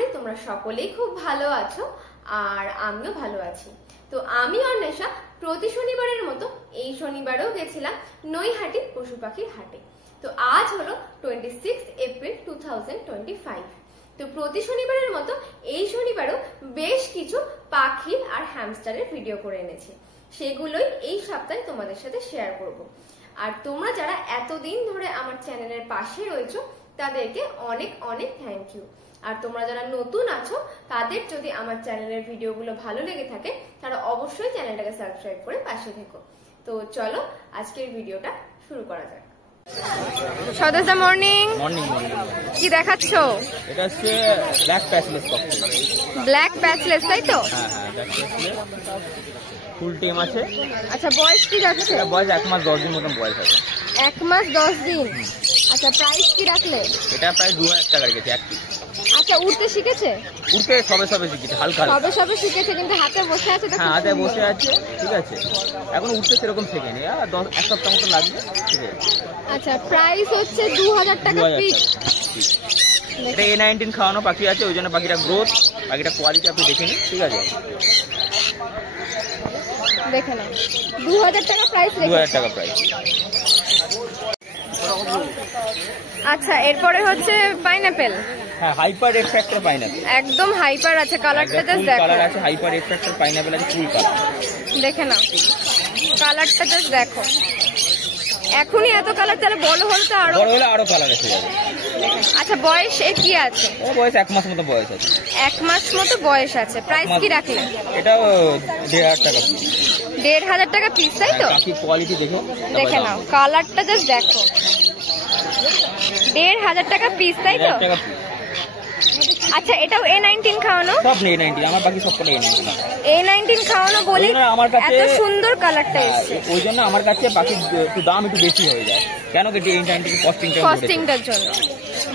করি তোমরা সকলেই খুব ভালো আছো আর আমিও ভালো আছি। তো আমি অন্বেষা প্রতি শনিবারের মতো এই শনিবারেও গেছিলাম নৈহাটি পশু পাখির হাটে। তো আজ হলো 26 এপ্রিল 2025। তো প্রতি শনিবারের মতো এই শনিবারেও বেশ কিছু পাখি আর হ্যামস্টারের ভিডিও করে এনেছি, সেগুলোই এই সপ্তাহে তোমাদের সাথে শেয়ার করব। আর তোমরা যারা এতদিন ধরে আমার চ্যানেলের পাশে রয়েছো তাদেরকে অনেক অনেক থ্যাংক ইউ। আর তোমরা যারা নতুন আছো তাদের যদি আমার চ্যানেলের ভিডিওগুলো ভালো লেগে থাকে তারা অবশ্যই চ্যানেলটাকে সাবস্ক্রাইব করে পাশে থেকো। তো চলো আজকের ভিডিওটা শুরু করা যাক। সদস্য মর্নিং। মর্নিং কি দেখাচ্ছো? এটা হচ্ছে black patchless cocktail. Black patchless, তাই তো? হ্যাঁ হ্যাঁ, ব্ল্যাক প্যাচলেস ফুল টেম আছে। আচ্ছা, বয়স কি যাচ্ছে? এটা বয়স 1 মাস 10 দিন মতন বয়স আছে। 1 মাস 10 দিন। আচ্ছা, প্রাইস কি রাখলে? এটা প্রায় 2000 টাকা রেখেছে এক পিস। আচ্ছা, উঠতে শিখেছে? উঠতে সবে শিখেছে, হালকা সবে শিখেছে, কিন্তু হাতে বসে আছে। হ্যাঁ, হাতে বসে আছে, ঠিক আছে। এখন উঠতে সেরকম শেখেনি, আর 1 সপ্তাহ মতো লাগবে, ঠিক আছে। আচ্ছা, প্রাইস হচ্ছে 2000 টাকা পিস। এটা A19 খাওয়ানো পাখি আছে, ওই জন্য পাখিটা গ্রোথ, পাখিটা কোয়ালিটি আপনি দেখে নিন, ঠিক আছে। দেখে নাও, 2000 টাকা প্রাইস। 2000 টাকা প্রাইস। আচ্ছা, এরপরে হচ্ছে পাইনাপেল। হ্যাঁ, হাইপার রেড ফ্যাক্টর পাইনাপেল, একদম হাইপার আছে। কালারটা জাস্ট দেখো। কালার আছে, হাইপার রেড ফ্যাক্টর পাইনাপেল আছে, ফুল কালার। দেখে নাও, কালারটা জাস্ট দেখো। এখনই এত কালার, তাহলে বড় হলে তো আরো কালার এসে যাবে। আচ্ছা, বয়স এর কি আছে? বয়স 1 মাস মতো বয়স আছে। 1 মাস মতো বয়স আছে। প্রাইস কি রাখলেন? এটাও 1500 টাকা পিস। 1500 টাকা পিস, তাই তো? পাখি কোয়ালিটি দেখে নাও, কালারটা জাস্ট দেখো। 1500 টাকা পিস, তাই তো? আচ্ছা, এটাও A19 খাওয়ানো? সব A19, আমার বাকি সব করে A19 খাওয়ানো বলে আমার কাছে এত সুন্দর কালারটা এসেছে। ওই জন্য আমার কাছে বাকি একটু দাম একটু বেশি হয়ে যায়, কেন কি A19 কস্টিংটার জন্য।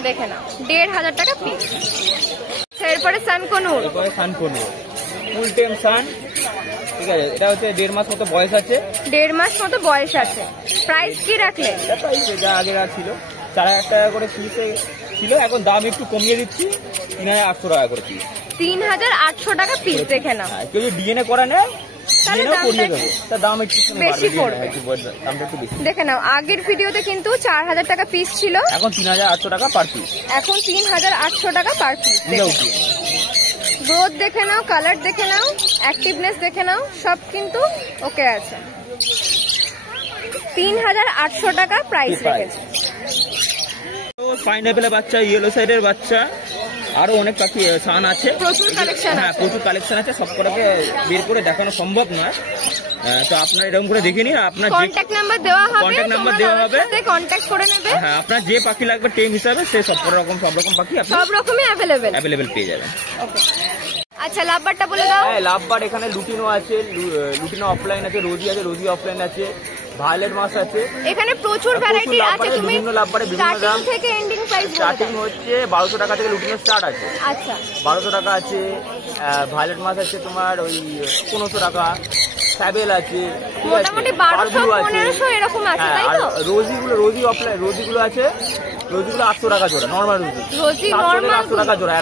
দেখে নাও, 1500 টাকা পিস। এরপরে সানকনুর। ফুল টেম সান, ঠিক আছে। এটা হচ্ছে 1.5 মাস মতো বয়স আছে। 1.5 মাস মতো বয়স আছে। প্রাইস কি রাখলে? যা আগে ছিল 4000 টাকা করে পিসে ছিল, এখন দাম একটু কমিয়ে দিচ্ছি, 3800 টাকা করে পিস। 3800 টাকা পিস। দেখে নাও, কেউ যদি ডিএনএ করে নেয় দাম একটু বেশি পড়বে। দেখে নাও, আগের ভিডিওতে কিন্তু 4000 টাকা পিস ছিল, এখন 3800 টাকা পার পিস। এখন 3800 টাকা পার পিস। গ্রোথ দেখে নাও, কালার দেখে নাও, অ্যাক্টিভনেস দেখে নাও, সব কিন্তু ওকে আছে। 3800 টাকা প্রাইস রেখেছে। পাইনাপেলের বাচ্চা, ইয়েলো সাইডের বাচ্চা, আরো অনেক পাখি সান আছে, প্রচুর কালেকশন। হ্যাঁ, প্রচুর কালেকশন আছে, সব কটাকে বের করে দেখানো সম্ভব নয়। তো আপনার এরকম করে দেখে নিন, আপনার কন্ট্যাক্ট নাম্বার দেওয়া হবে, কন্ট্যাক্ট করে নেবে। হ্যাঁ, আপনার যে পাখি লাগবে টেম হিসাবে সে সব রকম পাখি আপনি সব রকমই অ্যাভেলেবেল পেয়ে যাবেন। ওকে, আচ্ছা, লাভবারটা বলে দাও। হ্যাঁ, লাভবার এখানে লুটিনো আছে, লুটিনো অফলাইন আছে, রোজি আছে, রোজি অফলাইন আছে, ভায়োলেট মাছ আছে। এখানে প্রচুর ভ্যারাইটি আছে। তুমি বিভিন্ন লাভবারে বিভিন্ন দাম থেকে এন্ডিং প্রাইস স্টার্টিং হচ্ছে 1200 টাকা থেকে লুটিনো স্টার্ট আছে। আচ্ছা, 1200 টাকা আছে। ভায়োলেট মাছ আছে তোমার ওই 1500 টাকা। স্যাবেল আছে, মোটামুটি 1200-1500 এরকম আছে, তাই তো? রোজি অফলাইন রোজিগুলো আছে, রোজিগুলো 800 টাকা জোড়া। নরমাল রোজি নরমাল 800 টাকা জোড়া।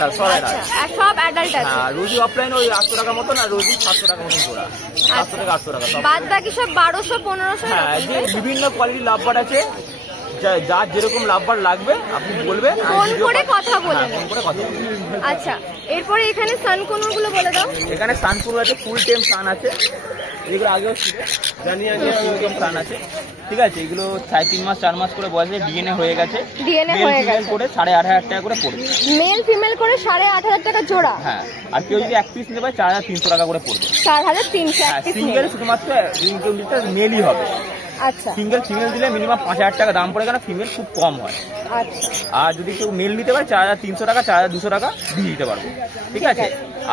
সব অ্যাডাল্ট আছে। রোজি অফলাইন ওই 800 টাকা মতন, আর রোজি 700 টাকা মতন জোড়া। 700 থেকে 800 টাকা, বাদ বাকি সব 1200-1500। হ্যাঁ, যে বিভিন্ন কোয়ালিটির লাভবার আছে, যার যেরকম লাভবার লাগবে আপনি বলবেন, ফোন করে কথা বলবেন। আচ্ছা, এরপরে এখানে সানকুনুর গুলো বলে দাও। এখানে সানকুনুর আছে, ফুল টেম সান আছে, এগুলো আগেও ছিল, জানি ফুল টেম সান আছে, ঠিক আছে। এগুলো 3.5 মাস 4 মাস করে বয়সে ডিএনএ হয়ে গেছে, করে 8500 টাকা করে পড়বে। মেল ফিমেল করে 8500 টাকা জোড়া। হ্যাঁ, আর কেউ যদি এক পিস নিতে পারে 4300 টাকা করে পড়বে। 4300। সিঙ্গেল শুধুমাত্র মেলই হবে। আচ্ছা, সিঙ্গেল ফিমেল দিলে মিনিমাম 5000 টাকা দাম পড়ে, কেন ফিমেল খুব কম হয়। আচ্ছা, আর যদি কেউ মেল নিতে পারে 4300 টাকা, 4200 টাকা দিয়ে দিতে পারবো, ঠিক আছে।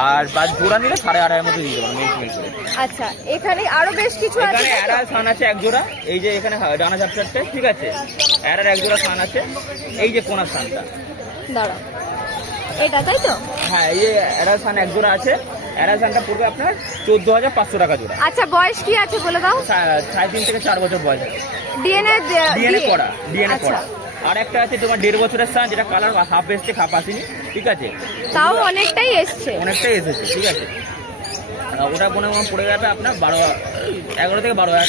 আর বাদ জোড়া নিলে 8500 মতো দিয়ে দেবো মেল ফিমেল করে। আচ্ছা, এখানে আরো বেশ কিছু আছে। এখানে অ্যাডাল সান আছে এক জোড়া, এই যে এখানে ডানা ঝাপটারটা, ঠিক আছে। অ্যাডাল এক জোড়া সান আছে, এই যে কোনার সানটা দাঁড়া, এটা তাই তো? হ্যাঁ, এই অ্যাডাল সান এক জোড়া আছে। অ্যারাসানটা পড়বে আপনার 14500 টাকা জোড়া। আচ্ছা, বয়স কি আছে বলে দাও? 3.5 থেকে 4 বছর বয়স আছে। ডিএনএ করা। আর একটা আছে তোমার 1.5 বছরের সান, যেটা কালার হাফ এসছে হাফ আসেনি, ঠিক আছে, তাও অনেকটাই এসছে, অনেকটাই এসেছে, ঠিক আছে। ওটা মনে পড়ে যাবে আপনার 11 থেকে 12,000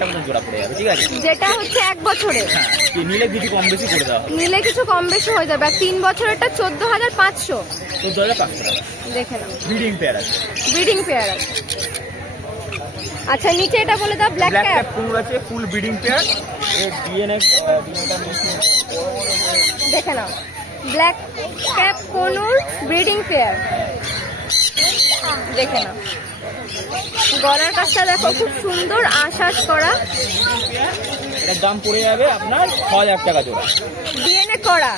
টাকা মতো জোড়া পড়ে যাবে, ঠিক আছে, যেটা হচ্ছে 1 বছরের। হ্যাঁ, নিলে কিছু কম বেশি করে দেওয়া হবে, নিলে কিছু কম বেশি হয়ে যাবে। আর 3 বছরেরটা 14,500, 14,500 টাকা। দেখে নাও, ব্রিডিং পেয়ার আছে, ব্রিডিং পেয়ার আছে। আচ্ছা নিচে এটা বলে দাও, ব্ল্যাক ক্যাপ কুনুর আছে, ফুল ব্রিডিং পেয়ার, এর ডিএনএ দেখে নাও, ব্ল্যাক ক্যাপ কোনুর ব্রিডিং পেয়ার, দেখে নাও। গলার কাজটা দেখো, খুব সুন্দর আঁশাশ করা। এটার দাম পড়ে যাবে আপনার 6,000 টাকা জোড়া। ডিএনএ করা,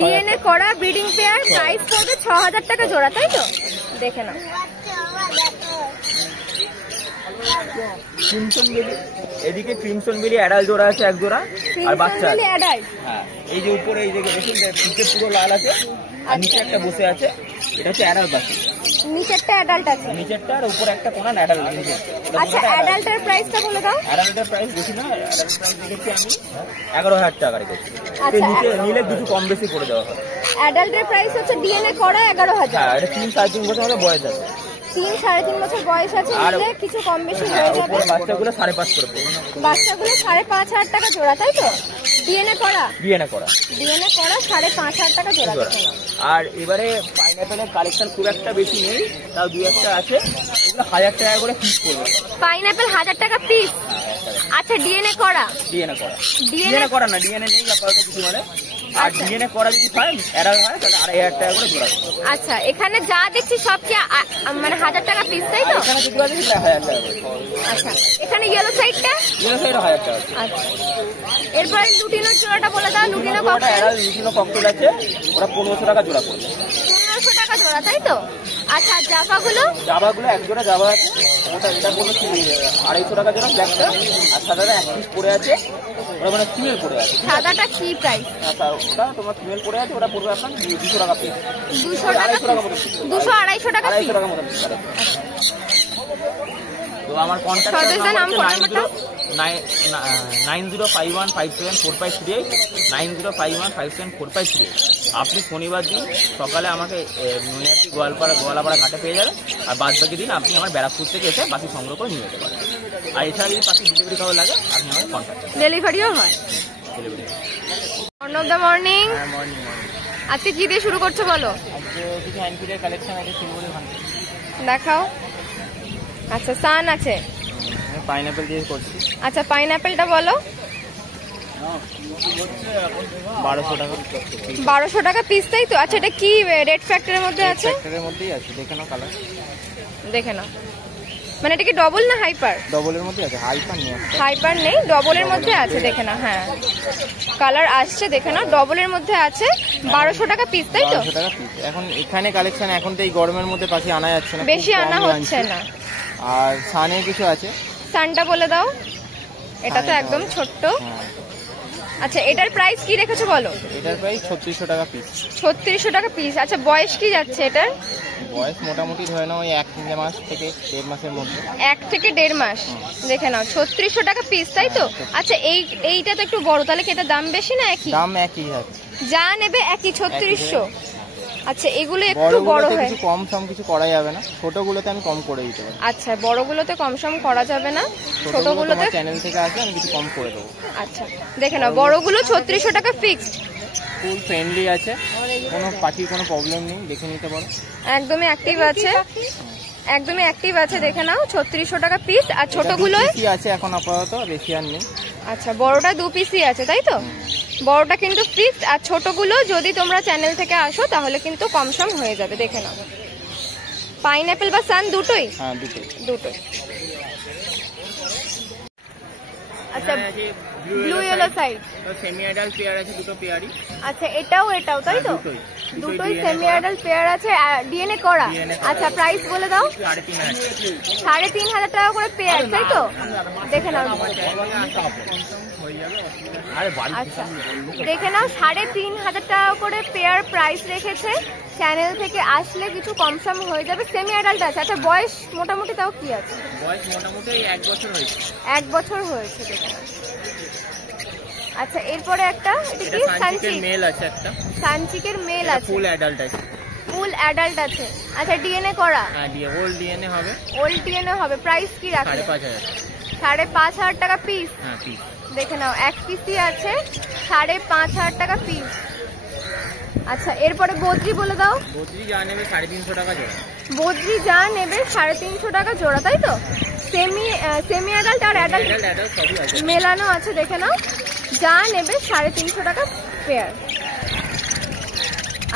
ডিএনএ করা ব্রিডিং পেয়ার, প্রাইস পড়বে 6,000 টাকা জোড়া, তাই তো? দেখে নাও। ক্রিমসন বেলি, এদিকে ক্রিমসন বেলি অ্যাডাল্ট জোড়া আছে 1 জোড়া, আর বাচ্চা আছে। হ্যাঁ, এই যে উপরে এই যে দেখুন নিচে পুরো লাল আছে, আর নিচে একটা বসে আছে, এটা হচ্ছে অ্যাডাল্ট বাচ্চা। নিচেরটা অ্যাডাল্ট আছে, নিচেরটা আর উপরে একটা কোনা অ্যাডাল্ট। আচ্ছা অ্যাডাল্টের প্রাইসটা বলে দাও। অ্যাডাল্টের প্রাইস বেশি না, অ্যাডাল্ট প্রাইস দেখেছি আমি 11,000 টাকা রেখেছি। নিচে নিলে কিছু কম বেশি করে দেওয়া হয়। অ্যাডাল্টের প্রাইস হচ্ছে ডিএনএ করা 11,000। হ্যাঁ, এটা 3-3.5 বছর মতো বয়স আছে, 3-3.5 বছর বয়স আছে, নিলে কিছু কম বেশি হয়ে যাবে। বাচ্চাগুলো 5.5 করে পড়বে, বাচ্চাগুলো 5,500 টাকা জোড়া, তাই তো? ডিএনএ করা, ডিএনএ করা 5,500 টাকা জোড়া। আর এবারে পাইনাপেলের কালেকশন খুব একটা বেশি নেই, তাও 2-1টা আছে, এগুলো 1,000 টাকা করে পিস পড়বে। পাইনাপেল 1,000 টাকা পিস। আচ্ছা ডিএনএ করা, ডিএনএ করা না, ডিএনএ নেই আপাতত কিছু, মানে আর ডিএনএ করা যদি হয় অ্যাডাল্ট হয় তাহলে 2,500 টাকা করে জোড়া। আচ্ছা এখানে যা দেখছি সব কি মানে 1,000 টাকা পিস, তাই তো? এখানে যদি আছে 1,000 টাকা করে। আচ্ছা এখানে ইয়েলো সাইডটা, 1,000 টাকা। আচ্ছা এরপরে লুটিনো জোড়াটা বলে দাও। লুটিনো ককটেল, লুটিনো ককটেল আছে, ওরা 1,500 টাকা জোড়া পড়বে। 1,500 টাকা জোড়া, তাই তো? আচ্ছা জাভাগুলো 1 জোড়া জাভা আছে, ওটা এটা কোনো 250 টাকা জোড়া ব্ল্যাকটা, আর সাদাটা 1 পিস পড়ে আছে, ওটা মানে ফিমেল পড়ে আছে। সাদাটা কি প্রাইস? ওটা তোমার ফিমেল পড়ে আছে, ওটা পড়বে আপনার 200 টাকা পিস। 200-250 টাকা পিস। তো আমার কন্ট্যাক্ট নাম্বার হচ্ছে 9051574538, 9051574538। আপনি শনিবার দিন সকালে আমাকে নৈহাটি গোয়ালাপাড়া ঘাটে পেয়ে যাবেন, আর বাদ বাকি দিন আপনি আমার ব্যারাকপুর থেকে এসে পাখি সংগ্রহ করে নিয়ে যেতে পারেন। আর এছাড়া যদি পাখি ডেলিভারি কারো লাগে আপনি আমাকে কন্ট্যাক্ট করবেন, ডেলিভারিও হয়। অর্ণব দা মর্নিং, আজকে কি দিয়ে শুরু করছো বলো? আজকে কিছু হ্যান্ডফিডের কালেকশন আছে, সিলভারের ভান্ডার দেখাও। আচ্ছা সান আছে, পাইনাপেল দিয়ে করছি। আচ্ছা পাইনাপেলটা বলো। 1200 টাকা। 1200 টাকা পিস, তাই তো? আচ্ছা এটা কি রেড ফ্যাক্টরের মধ্যে আছে? ফ্যাক্টরের মধ্যেই আছে, দেখে নাও কালার, দেখে নাও। মানে এটা কি ডবল না হাইপার? ডবলের মধ্যে আছে, হাইপার নেই। হাইপার নেই, ডবলের মধ্যে আছে, দেখে নাও। হ্যাঁ কালার আসছে, দেখে নাও, ডবলের মধ্যে আছে। 1200 টাকা পিস, তাই তো? 1200 টাকা পিস। এখন এখানে কালেকশন, এখন তো এই গরমের মধ্যে পাখি আনা যাচ্ছে না, বেশি আনা হচ্ছে না। আর সানে কিছু আছে, সানটা বলে দাও। এটা তো একদম ছোট্ট। আচ্ছা এটার প্রাইস কি রেখেছো বলো? এটার প্রাইস 3600 টাকা পিস। 3600 টাকা পিস। আচ্ছা বয়স কি যাচ্ছে এটার? বয়স মোটামুটি ধরে নাও ওই 1 মাস থেকে 1.5 মাসের মধ্যে। 1 থেকে 1.5 মাস। দেখে নাও 3600 টাকা পিস, তাই তো? আচ্ছা এইটা তো একটু বড়, তাহলে কি এটা দাম বেশি না একই? দাম একই আছে, যা নেবে একই 3600। আচ্ছা এগুলো একটু বড় হয়, কিছু কম সম কিছু করা যাবে না, ছোটগুলোতে আমি কম করে দিতে পারি। আচ্ছা বড়গুলোতে কম সম করা যাবে না, ছোটগুলোতে চ্যানেল থেকে আসলে আমি কিছু কম করে দেবো। আচ্ছা দেখে নাও বড়গুলো 3600 টাকা ফিক্সড। ফুল ফ্রেন্ডলি আছে, কোনো পাখির কোনো প্রবলেম নেই, দেখে নিতে পারো। একদমই অ্যাক্টিভ আছে, একদমই অ্যাক্টিভ আছে, দেখে নাও 3600 টাকা পিস। আর ছোটগুলো আছে এখন আপাতত, বেশি আর নেই। আচ্ছা বড়টা 2 পিসই আছে, তাই তো? বড়টা কিন্তু ফিক্সড, আর ছোটগুলো যদি তোমরা চ্যানেল থেকে আসো তাহলে কিন্তু কম সম হয়ে যাবে। দেখে নাও পাইনাপেল বা সান দুটোই? হ্যাঁ দুটোই। আচ্ছা blue yellow side semi adult pair আছে, দুটো পেয়ারই। আচ্ছা এটাও তাই তো? দুটোই সেমি অ্যাডাল্ট পেয়ার আছে, ডিএনএ করা। আচ্ছা প্রাইস বলে দাও। 3500 টাকা করে পেয়ার, তাই তো? দেখে নাও, আচ্ছা দেখে নাও 3500 টাকা করে পেয়ার প্রাইস রেখেছে। চ্যানেল থেকে আসলে কিছু কম সম হয়ে যাবে। সেমি অ্যাডাল্ট আছে। আচ্ছা বয়স মোটামুটি তাও কি আছে? বয়স মোটামুটি 1 বছর হয়েছে। 1 বছর হয়েছে। দেখে নাও আচ্ছা এরপরে একটা এটা কি সানচিক মেল আছে, একটা সানচিকের মেল আছে, ফুল অ্যাডাল্ট আছে। ফুল অ্যাডাল্ট আছে। আচ্ছা ডিএনএ করা? হ্যাঁ ওল্ড ডিএনএ হবে। ওল্ড ডিএনএ হবে। প্রাইস কি রাখবে? 5,500। 5,500 টাকা পিস। হ্যাঁ পিস। দেখে নাও এক পিসই আছে 5,500 টাকা পিস। আচ্ছা এরপরে বদ্রি বলে দাও। বদ্রি যা নেবে 350 টাকা জোড়া। বদ্রি যা নেবে 350 টাকা জোড়া, তাই তো? সেমি অ্যাডাল্ট আর অ্যাডাল্ট সবই আছে, মেলানো আছে। দেখে নাও যা নেবে 350 টাকা পেয়ার।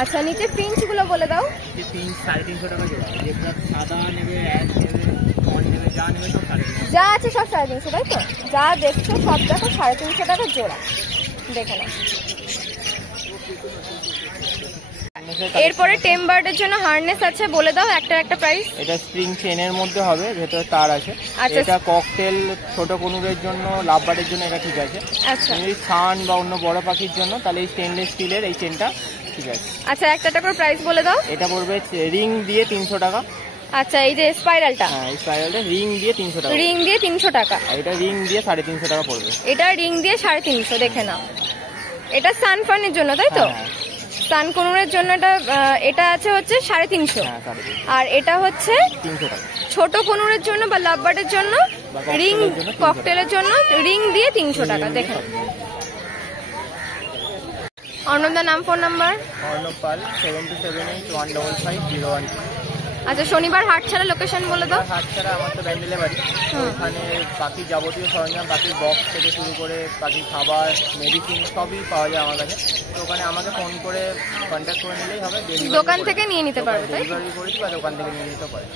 আচ্ছা নিচে ফিঞ্চ গুলো বলে দাও। ফিঞ্চ 350 টাকা জোড়া। যেটা সাদা নেবে, অ্যাশ নেবে, ফন নেবে, যা নেবে সব 350। যা আছে সব 350, তাই তো? যা দেখছো সব দেখো 350 টাকা জোড়া। দেখে নাও। এরপরে টেমবার্ডের জন্য হারনেস আছে, বলে দাও একটা একটা প্রাইস। এটা স্প্রিং চেনের মধ্যে হবে, ভেতরে তার আছে। এটা ককটেল ছোট কনুরের জন্য, লাভ বার্ডের জন্য এটা ঠিক আছে। আচ্ছা এই সান বা অন্য বড় পাখির জন্য তাহলে এই স্টেনলেস স্টিলের এই চেনটা ঠিক আছে। আচ্ছা একটা একটা করে প্রাইস বলে দাও। এটা পড়বে রিং দিয়ে 300 টাকা। আচ্ছা এই যে স্পাইরালটা? হ্যাঁ এই স্পাইরালটা রিং দিয়ে 300 টাকা। রিং দিয়ে 300 টাকা। এটা রিং দিয়ে 350 টাকা পড়বে। এটা রিং দিয়ে 350। দেখে নাও। এটা সানফানের জন্য, তাই তো? সান কনুরের জন্য এটা আছে হচ্ছে 350। আর এটা হচ্ছে 300 টাকা। ছোট কনুরের জন্য বা লাভ বার্ডের জন্য, রিং ককটেলের জন্য রিং দিয়ে 300 টাকা। দেখে নাও। অর্ণবদার নাম, ফোন নাম্বার? অর্ণব পাল, 7278155012। আচ্ছা শনিবার হাট ছাড়া লোকেশন বলে দাও। হাট ছাড়া আমার তো ব্যান্ডেলে বাড়ি, ওখানে পাখির যাবতীয় সরঞ্জাম, পাখির বক্স থেকে শুরু করে পাখির খাবার, মেডিসিন সবই পাওয়া যায় আমার কাছে। তো ওখানে আমাকে ফোন করে কন্ট্যাক্ট করে নিলেই হবে। দোকান থেকে নিয়ে নিতে পারবে, তাই? ডেলিভারি করেছি বা দোকান থেকে নিয়ে নিতে পারে।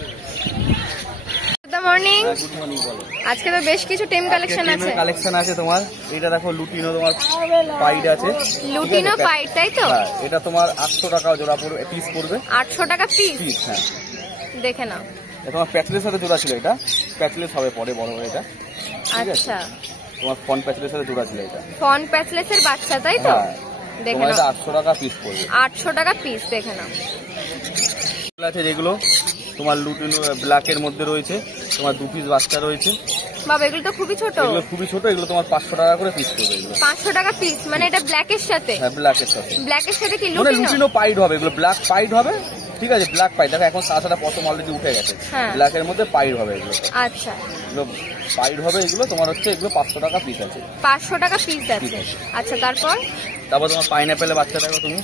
Good morning. Good morning. বলো। আজকে তো বেশ কিছু টেম কালেকশন আছে। কালেকশন আছে তোমার। এটা দেখো লুটিনো তোমার পাইড আছে। লুটিনো পাইড, তাই তো? হ্যাঁ এটা তোমার 800 টাকা জোড়া পড়বে, পিস পড়বে 800 টাকা পিস। হ্যাঁ দেখে নাও। তোমার প্যাচলের সাথে জোড়া ছিল, এটা প্যাচলেস হবে পরে বড় হয়ে। এটা আচ্ছা তোমার ফন প্যাচলের সাথে জোড়া ছিল। এটা ফন প্যাচলেসের বাচ্চা, তাই তো? দেখে নাও। এটা 800 টাকা পিস পড়বে। 800 টাকা পিস। দেখে নাও। আছে যেগুলো তোমার লুটিনো ব্ল্যাকের মধ্যে রয়েছে, তোমার 2 পিস বাচ্চা রয়েছে। বাবা এগুলো তো খুবই ছোট। এগুলো খুবই ছোট, এগুলো তোমার 500 টাকা করে পিস পড়বে। এগুলো 500 টাকা পিস, মানে এটা ব্ল্যাকের সাথে? হ্যাঁ ব্ল্যাকের সাথে। ব্ল্যাকের সাথে কি মানে লুটিনো পাইড হবে, এগুলো ব্ল্যাক পাইড হবে। ঠিক আছে ব্ল্যাক পাইড। দেখো এখন সাদা পশম অলরেডি উঠে গেছে, ব্ল্যাকের মধ্যে পাইড হবে এগুলো। আচ্ছা এগুলো পাইড হবে। এগুলো তোমার হচ্ছে এগুলো 500 টাকা পিস আছে। 500 টাকা পিস আছে। আচ্ছা তারপর তোমার পাইনাপেলের বাচ্চা দেখো তুমি।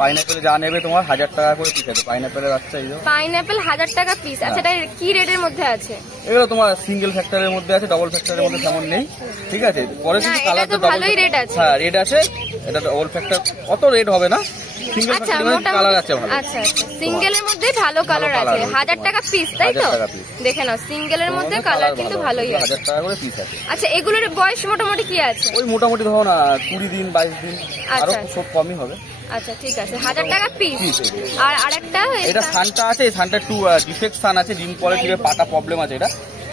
পাইনাপেল যা নেবে তোমার 1000 টাকা করে পিস আছে। পাইনাপেলের বাচ্চা এই পাইনাপেল 1000 টাকা পিস। আচ্ছা এটা কি রেটের মধ্যে আছে? এগুলো তোমার সিঙ্গেল ফ্যাক্টরের মধ্যে আছে, ডাবল ফ্যাক্টরের মধ্যে তেমন নেই। ঠিক আছে পরে কিন্তু কালার তো ভালোই রেট আছে। হ্যাঁ রেট আছে। এটা ডাবল ফ্যাক্টর অত রেট হবে না। সিঙ্গেল ফ্যাক্টরের কালার আছে ভালো। আচ্ছা আচ্ছা সিঙ্গেলের মধ্যে ভালো কালার আছে। 1000 টাকা পিস, তাই তো? দেখে নাও সিঙ্গেলের মধ্যে কালার কিন্তু ভালোই আছে। 1000 টাকা করে পিস আছে। আচ্ছা এগুলোর বয়স মোটামুটি কি আছে? ওই মোটামুটি ধরো না 20 দিন 22 দিন, আরো সব কমই হবে। আচ্ছা ঠিক আছে 1000 টাকা পিস। আর আরেকটা এটা সানটা আছে, এই সানটা একটু ডিফেক্ট সান আছে, ডিম পরে থেকে পাটা প্রবলেম আছে।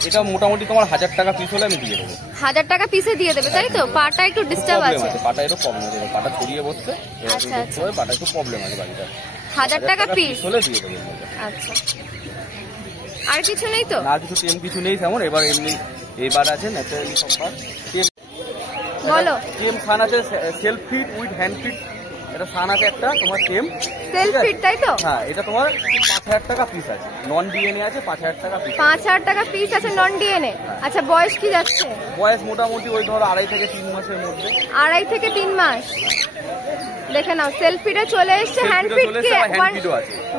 এটা মোটামুটি তোমার 1000 টাকা পিস হলে আমি দিয়ে দেবো। 1000 টাকা পিসে দিয়ে দেবে, তাই তো? পাটা একটু ডিস্টার্ব আছে। পাটা একটু প্রবলেম আছে, পাটা ছড়িয়ে বসছে। আচ্ছা আচ্ছা পাটা একটু প্রবলেম আছে বাড়িটা। 1000 টাকা পিস হলে দিয়ে দেবো। আচ্ছা আর কিছু নেই তো? না কিছু টেম কিছু নেই তেমন। এবার এমনি এবার আছে ন্যাচারালি সববার বলো। টেম সান আছে self fit with hand fit. এটা সান আছে একটা তোমার টেম সেলফ ফিট, তাই তো? হ্যাঁ এটা তোমার 5000 টাকা পিস আছে। নন ডিএনএ আছে 5000 টাকা পিস। 5000 টাকা পিস আছে নন ডিএনএ। আচ্ছা বয়স কি যাচ্ছে? বয়স মোটামুটি ওই ধরো 2.5 থেকে 3 মাসের মধ্যে। 2.5 থেকে 3 মাস। দেখে নাও সেলফ ফিটে চলে এসেছে। হ্যান্ড ফিট কি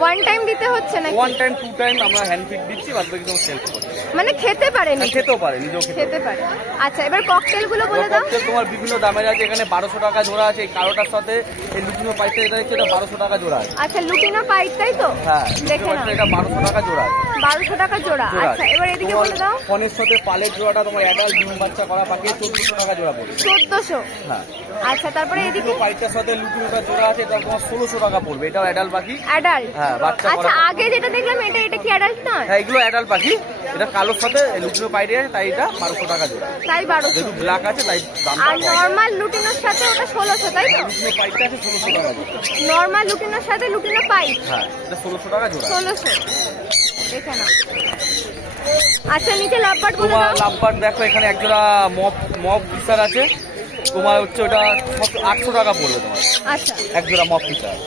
ওয়ান টাইম দিতে হচ্ছে নাকি? ওয়ান টাইম 2 টাইম আমরা হ্যান্ড ফিট দিচ্ছি, বাদ বাকি তোমার সেলফ করতে। মানে খেতে পারে? খেতেও পারে, নিজেও খেতে পারে। আচ্ছা এবার ককটেল গুলো বলে দাও। ককটেল তোমার বিভিন্ন দামের আছে। এখানে 1200 টাকা জোড়া আছে। এই কালোটার সাথে এই লুটিনো পাইটা এটা হচ্ছে, এটা 1200 টাকা জোড়া আছে। আচ্ছা লুটিনো পাইট, তাই তো? হ্যাঁ দেখে নাও এটা 1200 টাকা জোড়া আছে। 1200 টাকা জোড়া। আচ্ছা এবার এদিকে বলে দাও। ফোনের সাথে পালের জোড়াটা তোমার অ্যাডাল্ট ডিম বাচ্চা করা পাখি 1400 টাকা জোড়া পড়বে। 1400? হ্যাঁ। আচ্ছা তারপরে এদিকে পাইটার সাথে লুটিনোটা জোড়া আছে, এটা তোমার 1600 টাকা পড়বে। এটাও অ্যাডাল্ট পাখি। অ্যাডাল্ট? হ্যাঁ বাচ্চা করা। আচ্ছা আগে যেটা দেখলাম এটা কি অ্যাডাল্ট না? হ্যাঁ এগুলো অ্যাডাল্ট পাখি। এটা কালোর সাথে লুটিনো পাইটে আছে, তাই এটা 1200 টাকা জোড়া। তাই 1200? যেহেতু ব্ল্যাক আছে তাই দাম। আর নরমাল লুটিনোর সাথে ওটা 1600, তাই তো? লুটিনো পাইটটা আছে 1600 টাকা জোড়া। নরমাল লুটিনোর সাথে লুটিনো পাইট? হ্যাঁ এটা 1600 টাকা জোড়া। 1600। দেখে নাও। আচ্ছা নিচে লাভবার্ড বলে দাও। লাভবার্ড দেখো এখানে একজোড়া মব বিসার আছে। তোমার হচ্ছে ওটা 800 টাকা পড়বে তোমার। আচ্ছা, এক জোড়া মক ফিশার।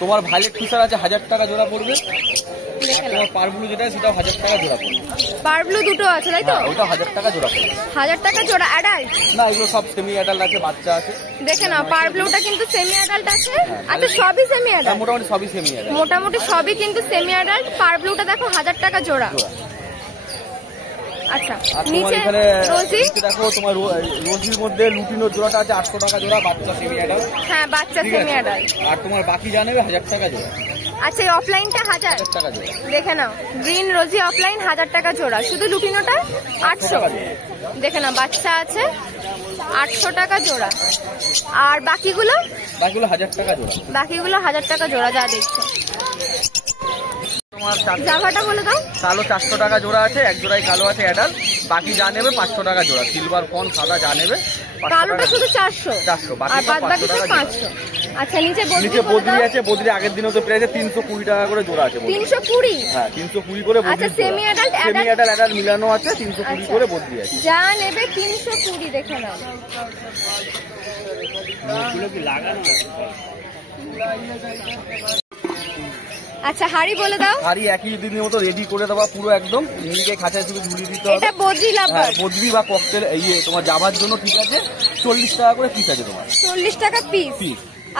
তোমার ভাইলেট ফিশার আছে 1000 টাকা জোড়া পড়বে। তোমার পারব্লু যেটা সেটাও 1000 টাকা জোড়া পড়বে। পারব্লু দুটো আছে তাই তো? ওটা 1000 টাকা জোড়া পড়বে। 1000 টাকা জোড়া অ্যাডাল্ট? না, এগুলো সব সেমি অ্যাডাল্ট আছে, বাচ্চা আছে। দেখে নাও, পারব্লুটা কিন্তু সেমি অ্যাডাল্ট আছে। আচ্ছা, সবই সেমি অ্যাডাল্ট? মোটামুটি সবই সেমি অ্যাডাল্ট। মোটামুটি সবই কিন্তু সেমি অ্যাডাল্ট। পারব্লুটা দেখো 1000 টাকা জোড়া। আচ্ছা, নিচে রোজি দেখো, তোমার রোজির মধ্যে লুটিনোর জোড়াটা আছে 800 টাকা জোড়া, বাচ্চা সেমি অ্যাডাল্ট। হ্যাঁ, বাচ্চা সেমি অ্যাডাল্ট। আর তোমার বাকি যা নেবে 1000 টাকা জোড়া। আচ্ছা, অফলাইনটা 1000 টাকা জোড়া। দেখে নাও, গ্রিন রোজি অফলাইন 1000 টাকা জোড়া, শুধু লুটিনোটা 800। দেখে নাও, বাচ্চা আছে 800 টাকা জোড়া। আর বাকিগুলো 1000 টাকা জোড়া। বাকিগুলো 1000 টাকা জোড়া যা দেখছো। তোমার জাভাটা বলে দাও। কালো 400 টাকা জোড়া আছে, এক জোড়াই কালো আছে অ্যাডাল্ট। বাকি যা নেবে 500 টাকা জোড়া। সিলভার ফন সাদা যা নেবে কালোটা শুধু 400 বাকি আর বাদ বাকি 500। আচ্ছা, নিচে বদ্রি আছে। বদ্রি আগের দিনও তো প্রাইসে 320 টাকা করে জোড়া আছে। 320? হ্যাঁ, 320 করে বদ্রি। আচ্ছা, সেমি অ্যাডাল্ট অ্যাডাল্ট মিলানো আছে, 320 করে বদ্রি আছে। যা নেবে 320। দেখে নাও। আচ্ছা, হাড়ি বলে দাও। হাড়ি একই দিনের মতো রেডি করে দেওয়া পুরো একদম। নিজেকে খাঁচায় শুধু ঝুলিয়ে দিতে হবে। এটা বদ্রি লাভবার? বদ্রি বা ককটেল তোমার যাবার জন্য ঠিক আছে। 40 টাকা করে পিস আছে তোমার। 40 টাকা পিস?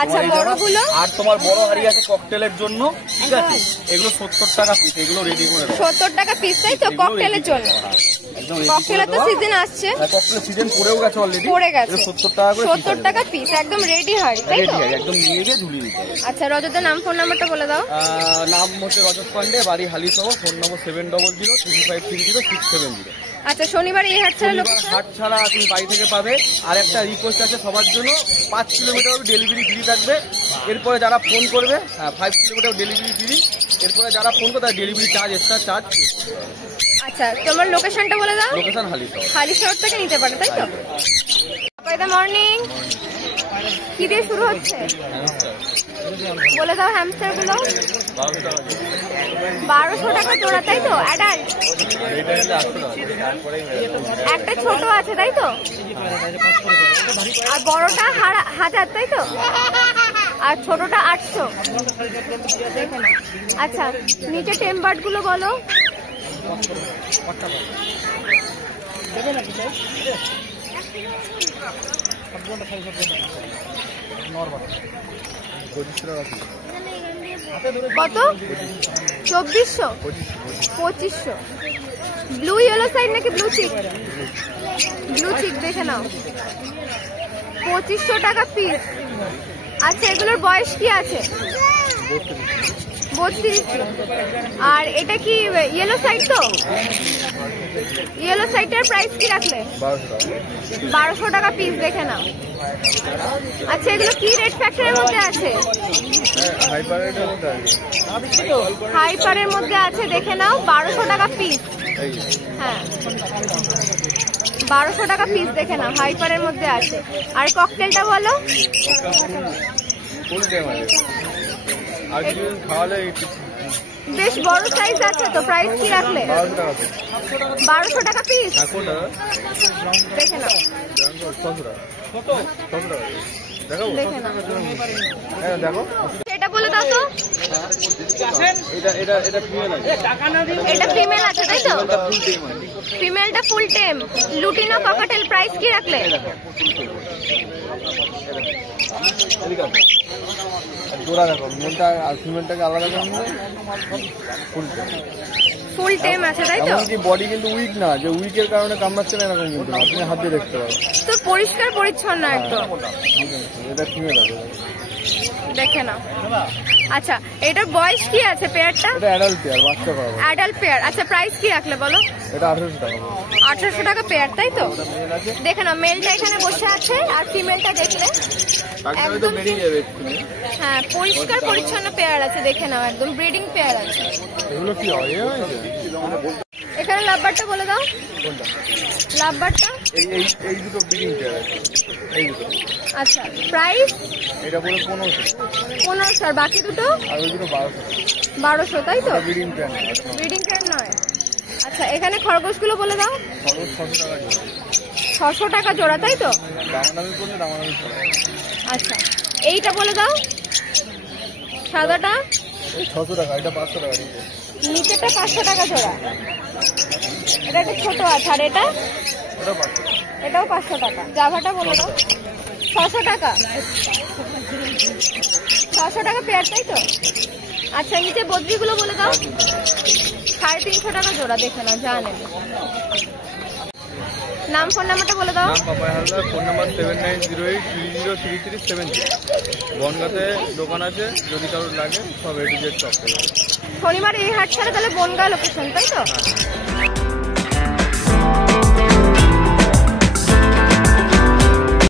আচ্ছা, বড়গুলো? আর তোমার বড় হাড়ি আছে ককটেলের জন্য, ঠিক আছে। এগুলো 70 টাকা পিস। এগুলো রেডি করে দেবো। 70 টাকা পিস তাই তো? ককটেলের জন্য? ককটেলের তো সিজন আসছে। ককটেলের সিজন পড়েও গেছে অলরেডি। পড়ে গেছে। 70 টাকা করে। 70 টাকা পিস, একদম রেডি হাড়ি তাই তো? একদম নিয়ে গিয়ে ঝুলিয়ে দিতে হবে। আচ্ছা, রজতের নাম, ফোন নাম্বারটা বলে দাও। নাম হচ্ছে রজত পান্ডে, বাড়ি হালিসহ, ফোন নম্বর 7003530670। আচ্ছা, শনিবার এই হাট ছাড়া হাট ছাড়া তুমি বাড়ি থেকে পাবে। আর একটা রিকোয়েস্ট আছে সবার জন্য, 5 কিলোমিটার ডেলিভারি ফ্রি থাকবে। এরপরে যারা ফোন করবে 5 কিলোমিটার ডেলিভারি ফ্রি। এরপরে যারা ফোন করবে তার ডেলিভারি চার্জ এক্সট্রা চার্জ। আচ্ছা, তোমার লোকেশনটা বলে দাও। লোকেশন হালিশহর। হালিশহর থেকে নিতে পারে তাই তো? মর্নিং। কি দিয়ে শুরু হচ্ছে বলে দাও। হ্যামস্টার গুলো 1200 টাকা জোড়া তাই তো? অ্যাডাল্ট? একটা ছোট আছে তাই তো? আর বড়টা 1000 তাই তো? আর ছোটটা 800। দেখে না। আচ্ছা, নিচে টেম্বার্ড গুলো বলো। কত? 2400? 2500? ব্লু ইয়েলো সাইড নাকি ব্লু চিক? ব্লু চিক। দেখে নাও, 2500 টাকা পিস। আচ্ছা, এগুলোর বয়স কি আছে? 32। আর এটা কি ইয়েলো সাইড তো? ইয়েলো সাইডের প্রাইস কি রাখলে? 1200 টাকা পিস। দেখে নাও। আচ্ছা, এগুলো কি রেট ফ্যাক্টরের মধ্যে আছে? হাইপারের মধ্যে আছে। দেখে নাও, 1200 টাকা পিস। হ্যাঁ, 1200 টাকা পিস। দেখে নাও, হাইপারের মধ্যে আছে। আর ককটেলটা বলো। বেশ বড় সাইজ আছে তো, প্রাইস কি রাখলে? 1200 টাকা পিস। দেখে নাও। দেখো, এটা বলে দাও তো। এটা ফিমেল আছে তাই তো? ফিমেলটা ফুল টেম। লুটিনো ককাটেল প্রাইস কি রাখলে? জোড়া দেখো, মেলটা আর ফিমেলটাকে আলাদা করে ফুল টেম আছে তাই তো? বডি কিন্তু উইক না, যে উইকের কারণে কামড়াচ্ছে না এরকম কিন্তু না। তুমি হাত দিয়ে দেখতে পারো তো, পরিষ্কার পরিচ্ছন্ন একদম। এটা ফিমেল আছে। দেখে নাও। আচ্ছা, এটার বয়স কি আছে পেয়ারটা? এটা অ্যাডাল্ট পেয়ার, বাচ্চা করা। Adult pair. আচ্ছা, প্রাইস কি রাখলে বলো? এটা 1800 টাকা। 1800 টাকা পেয়ার তাই তো? দেখে নাও, মেলটা এখানে বসে আছে আর ফিমেলটা দেখলে একদম। হ্যাঁ, পরিষ্কার পরিচ্ছন্ন পেয়ার আছে। দেখে নাও, একদম ব্রিডিং পেয়ার আছে। এগুলো কি হয়? এখানে লাভবারটা বলে দাও। লাভবারটা এই দুটো ব্রিডিং পেয়ার আছে। এই দুটো। আচ্ছা, প্রাইস? এটা বলে 1500। 1500। আর বাকি দুটো? আর ওই দুটো 1200। 1200 তাই তো? Breeding pair. ব্রিডিং পেয়ার নয়। আচ্ছা, এখানে খরগোশগুলো বলে দাও। খরগোশ 600 টাকা। 600 টাকা জোড়া, তাই তো? দামাদামি করলে দামাদামি করে। আচ্ছা, এইটা বলে দাও। সাদাটা 600 টাকা, এটা 500 টাকা। নিচেটা 500 টাকা জোড়া। এটা একটা ছোট আছে, আর এটা এটা 500। এটাও 500 টাকা। জাভাটা বলে দাও। 600 টাকা। 600 টাকা পেয়ার, তাই তো? আচ্ছা, নিচে বদ্রিগুলো বলে দাও। 350 টাকা জোড়া, দেখে নাও যা নেবে। নাম ফোন নাম্বারটা বলে দাও। নাম পাপাই হালদার, ফোন নাম্বার 7908303370। বনগাঁতে দোকান আছে, যদি কারোর লাগে সব A to Z সব। শনিবার এই হাট ছাড়া তাহলে বনগাঁ লোকেশন, তাই তো? হ্যাঁ।